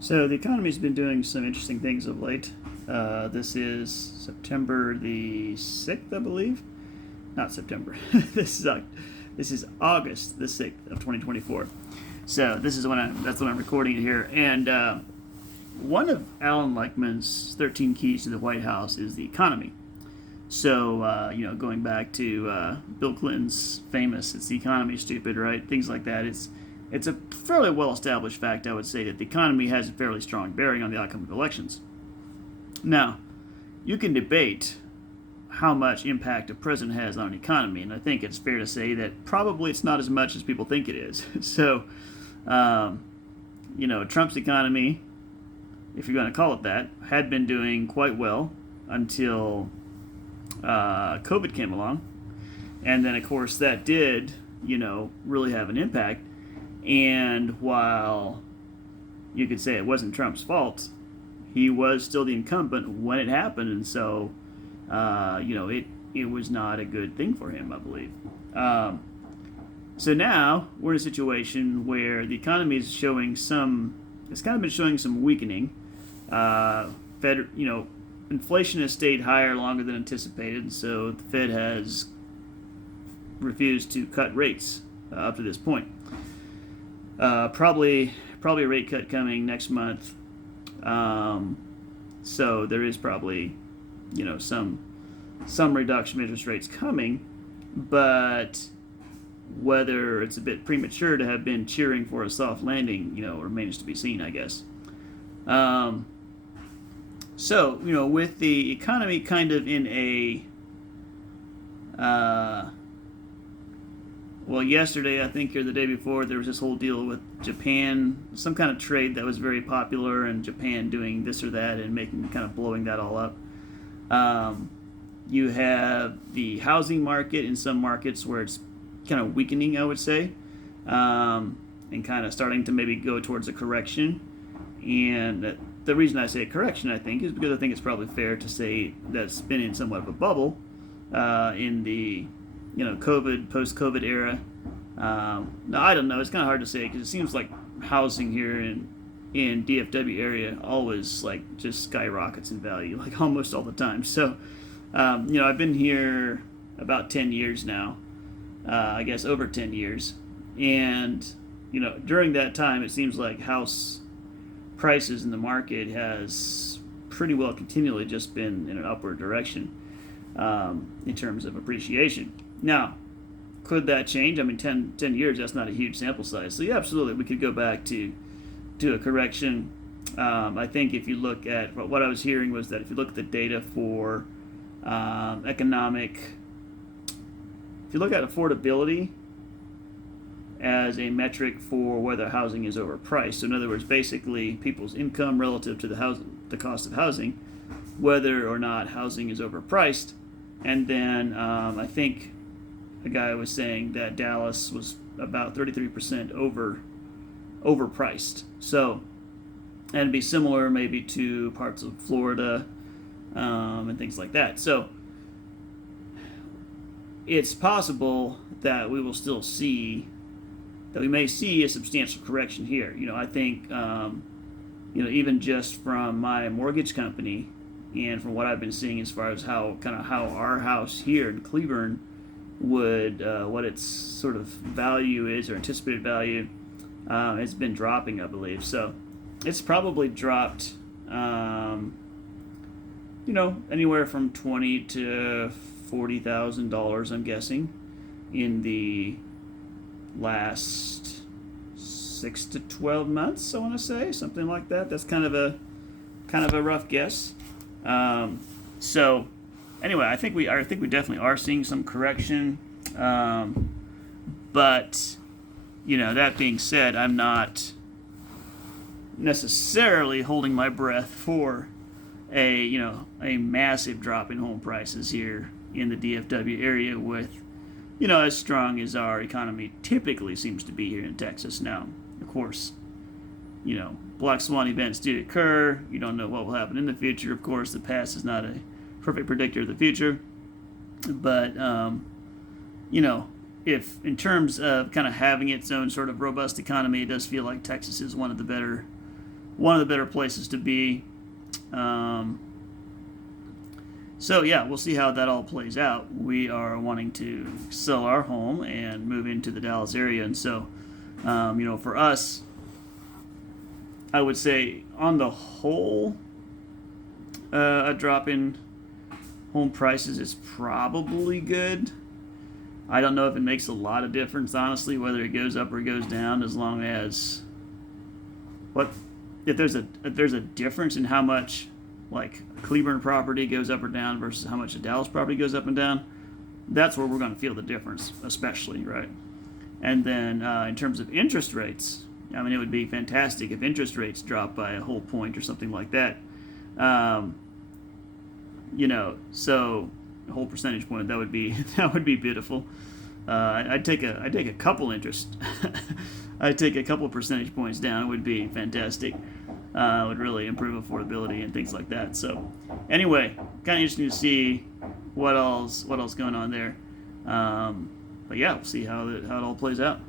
So the economy's been doing some interesting things of late. This is September the 6th, I believe. Not September. This is August the 6th of 2024. So this is that's when I'm recording it here. And one of Alan Lichtman's 13 keys to the White House is the economy. So going back to Bill Clinton's famous "It's the economy, stupid," right? Things like that. It's a fairly well-established fact, I would say, that the economy has a fairly strong bearing on the outcome of elections. Now, you can debate how much impact a president has on an economy, and I think it's fair to say that probably it's not as much as people think it is. So, Trump's economy, if you're going to call it that, had been doing quite well until COVID came along, and then, of course, that did, really have an impact. And while you could say it wasn't Trump's fault, he was still the incumbent when it happened, and so it was not a good thing for him, I believe. So now we're in a situation where the economy is showing it's kind of been showing some weakening. Inflation has stayed higher longer than anticipated, and so the Fed has refused to cut rates up to this point. Probably a rate cut coming next month. So there is probably, some reduction in interest rates coming, but whether it's a bit premature to have been cheering for a soft landing, remains to be seen, I guess. With the economy kind of in a yesterday, I think, or the day before, there was this whole deal with Japan, some kind of trade that was very popular, and Japan doing this or that and blowing that all up. You have the housing market in some markets where it's kind of weakening, I would say, and kind of starting to maybe go towards a correction. And the reason I say correction, I think, is because I think it's probably fair to say that it's been in somewhat of a bubble in the post-COVID era. Now, I don't know. It's kind of hard to say because it seems like housing here in DFW area always just skyrockets in value, almost all the time. So, I've been here about 10 years now. I guess over 10 years, and during that time, it seems like house prices in the market has pretty well continually just been in an upward direction in terms of appreciation. Now, could that change? I mean, 10 years, that's not a huge sample size. So, yeah, absolutely, we could go back to a correction. I think if you look at what I was hearing was that if you look at the data for if you look at affordability as a metric for whether housing is overpriced, so in other words, basically people's income relative to the cost of housing, whether or not housing is overpriced, and then I think a guy was saying that Dallas was about 33% overpriced. So, and it'd be similar maybe to parts of Florida and things like that. So, it's possible that we may see a substantial correction here. I think, even just from my mortgage company and from what I've been seeing as far as how our house here in Cleburne would, what its sort of value is or anticipated value, it's been dropping, I believe. So it's probably dropped, anywhere from $20,000 to $40,000, I'm guessing, in the last 6 to 12 months. I want to say something like that. That's kind of a rough guess. So anyway, I think we definitely are seeing some correction. But that being said, I'm not necessarily holding my breath for a massive drop in home prices here in the DFW area with, as strong as our economy typically seems to be here in Texas. Now, of course, black swan events do occur. You don't know what will happen in the future. Of course, the past is not a perfect predictor of the future. But, if in terms of kind of having its own sort of robust economy, it does feel like Texas is one of the better one of the better places to be. Um, so yeah, we'll see how that all plays out. We are wanting to sell our home and move into the Dallas area, and so for us, I would say on the whole, a drop in home prices is probably good. I don't know if it makes a lot of difference, honestly, whether it goes up or goes down, as long as if there's a difference in how much like a Cleburne property goes up or down versus how much a Dallas property goes up and down. That's where we're going to feel the difference, especially, right? And then in terms of interest rates, I mean, it would be fantastic if interest rates drop by a whole point or something like that. So a whole percentage point, that would be beautiful. I'd take a couple I'd take a couple percentage points down. It would be fantastic. It would really improve affordability and things like that. So anyway, kind of interesting to see what else going on there. But yeah, we'll see how it all plays out.